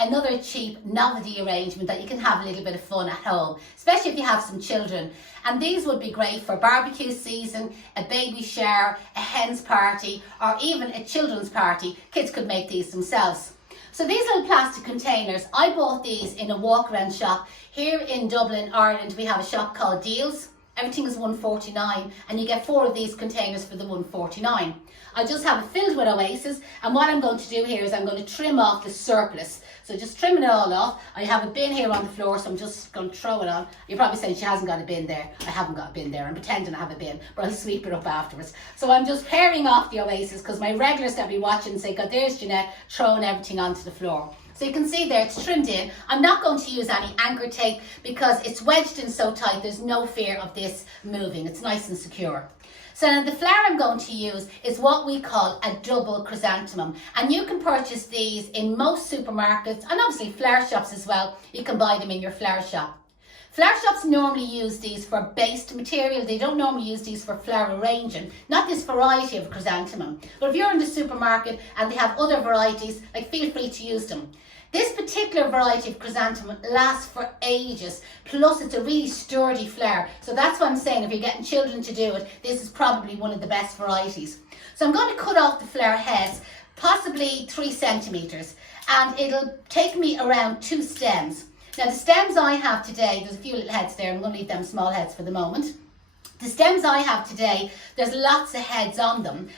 another cheap novelty arrangement that you can have a little bit of fun at home, especially if you have some children. And these would be great for barbecue season, a baby shower, a hen's party, or even a children's party. Kids could make these themselves. So these little plastic containers, I bought these in a walk around shop. Here in Dublin, Ireland, we have a shop called Deals. Everything is $1.49 and you get 4 of these containers for the $1.49. I just have it filled with oasis, and what I'm going to do here is I'm going to trim off the surplus. So just trimming it all off. I have a bin here on the floor, so I'm just going to throw it on. You're probably saying she hasn't got a bin there. I haven't got a bin there. I'm pretending I have a bin, but I'll sweep it up afterwards. So I'm just paring off the oasis because my regulars that be watching say, God, there's Janette throwing everything onto the floor. So you can see there it's trimmed in. I'm not going to use any anchor tape because it's wedged in so tight there's no fear of this moving. It's nice and secure. So now the flower I'm going to use is what we call a double chrysanthemum, and you can purchase these in most supermarkets and obviously flower shops as well. You can buy them in your flower shop. Flower shops normally use these for based material. They don't normally use these for flower arranging, not this variety of chrysanthemum. But if you're in the supermarket and they have other varieties, like, feel free to use them. This particular variety of chrysanthemum lasts for ages, plus it's a really sturdy flower. So that's what I'm saying, if you're getting children to do it, this is probably one of the best varieties. So I'm going to cut off the flower heads, possibly 3 centimetres, and it'll take me around 2 stems. Now the stems I have today, there's a few little heads there, I'm going to leave them small heads for the moment. The stems I have today, there's lots of heads on them.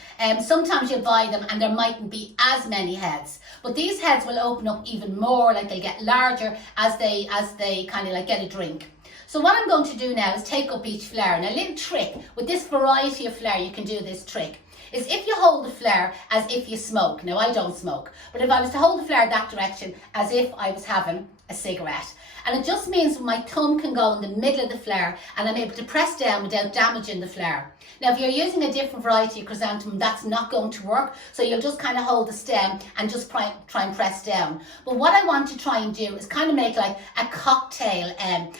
Sometimes you'll buy them and there mightn't be as many heads. But these heads will open up even more, like they'll get larger as they kind of like get a drink. So what I'm going to do now is take up each flower. Now a little trick, with this variety of flower you can do this trick, is if you hold the flower as if you smoke. Now I don't smoke, but if I was to hold the flower that direction as if I was having a cigarette. And it just means my thumb can go in the middle of the flower and I'm able to press down without damaging the flower. Now if you're using a different variety of chrysanthemum, that's not going to work. So you'll just kind of hold the stem and just try and press down. But what I want to try and do is kind of make like a cocktail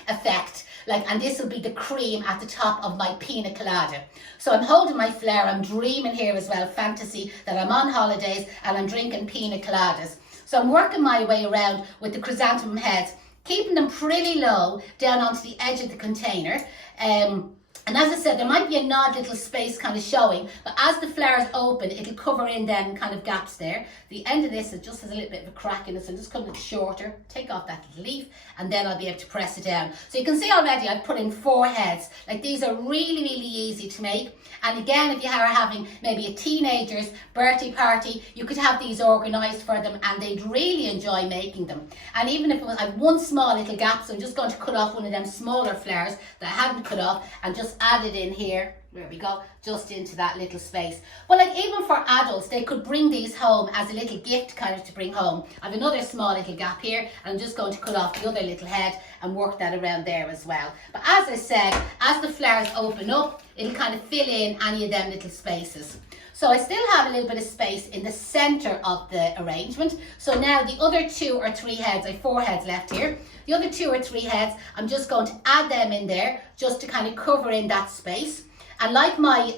effect. And this will be the cream at the top of my pina colada. So I'm holding my flower, I'm dreaming here as well, fantasy, that I'm on holidays and I'm drinking pina coladas. So I'm working my way around with the chrysanthemum heads, keeping them pretty low down onto the edge of the container. And as I said, there might be an odd little space kind of showing, but as the flowers open, it'll cover in them kind of gaps there. The end of this, it just has a little bit of a crack in it, so I'm just cutting it shorter, take off that little leaf, and then I'll be able to press it down. So you can see already I've put in 4 heads. Like, these are really, really easy to make. And again, if you are having maybe a teenager's birthday party, you could have these organised for them and they'd really enjoy making them. And even if it was, I have one small little gap, so I'm just going to cut off one of them smaller flowers that I hadn't cut off and just add it in here. There we go, just into that little space. But like, even for adults, they could bring these home as a little gift kind of to bring home. I have another small little gap here and I'm just going to cut off the other little head and work that around there as well. But as I said, as the flowers open up, it'll kind of fill in any of them little spaces. So I still have a little bit of space in the centre of the arrangement. So now the other 2 or 3 heads, I have 4 heads left here. The other 2 or 3 heads, I'm just going to add them in there just to kind of cover in that space. And like my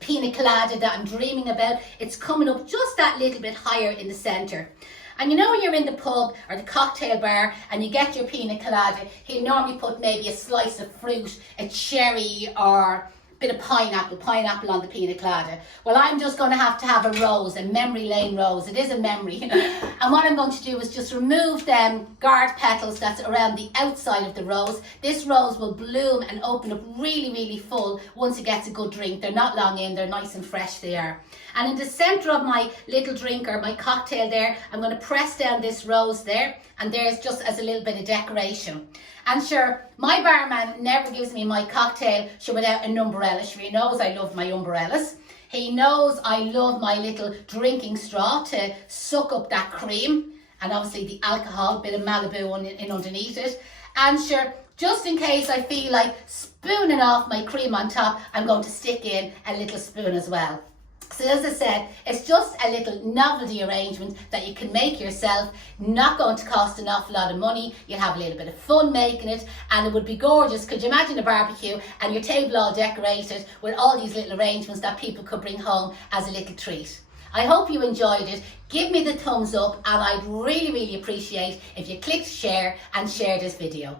pina colada that I'm dreaming about, it's coming up just that little bit higher in the centre. And you know, when you're in the pub or the cocktail bar and you get your pina colada, he'll normally put maybe a slice of fruit, a cherry, or bit of pineapple on the pina colada. Well, I'm just going to have a rose, a memory lane rose. It is a memory. And what I'm going to do is just remove them guard petals that's around the outside of the rose. This rose will bloom and open up really, really full once it gets a good drink. They're not long in, they're nice and fresh they are. And in the centre of my little drink or my cocktail there, I'm going to press down this rose there, and there's just as a little bit of decoration. And sure, my barman never gives me my cocktail without an umbrella. Sure, he knows I love my umbrellas. He knows I love my little drinking straw to suck up that cream, and obviously the alcohol, bit of Malibu in underneath it. And sure, just in case I feel like spooning off my cream on top, I'm going to stick in a little spoon as well. So as I said, it's just a little novelty arrangement that you can make yourself, not going to cost an awful lot of money. You'll have a little bit of fun making it, and it would be gorgeous. Could you imagine a barbecue and your table all decorated with all these little arrangements that people could bring home as a little treat? I hope you enjoyed it. Give me the thumbs up, and I'd really, really appreciate if you clicked share and share this video.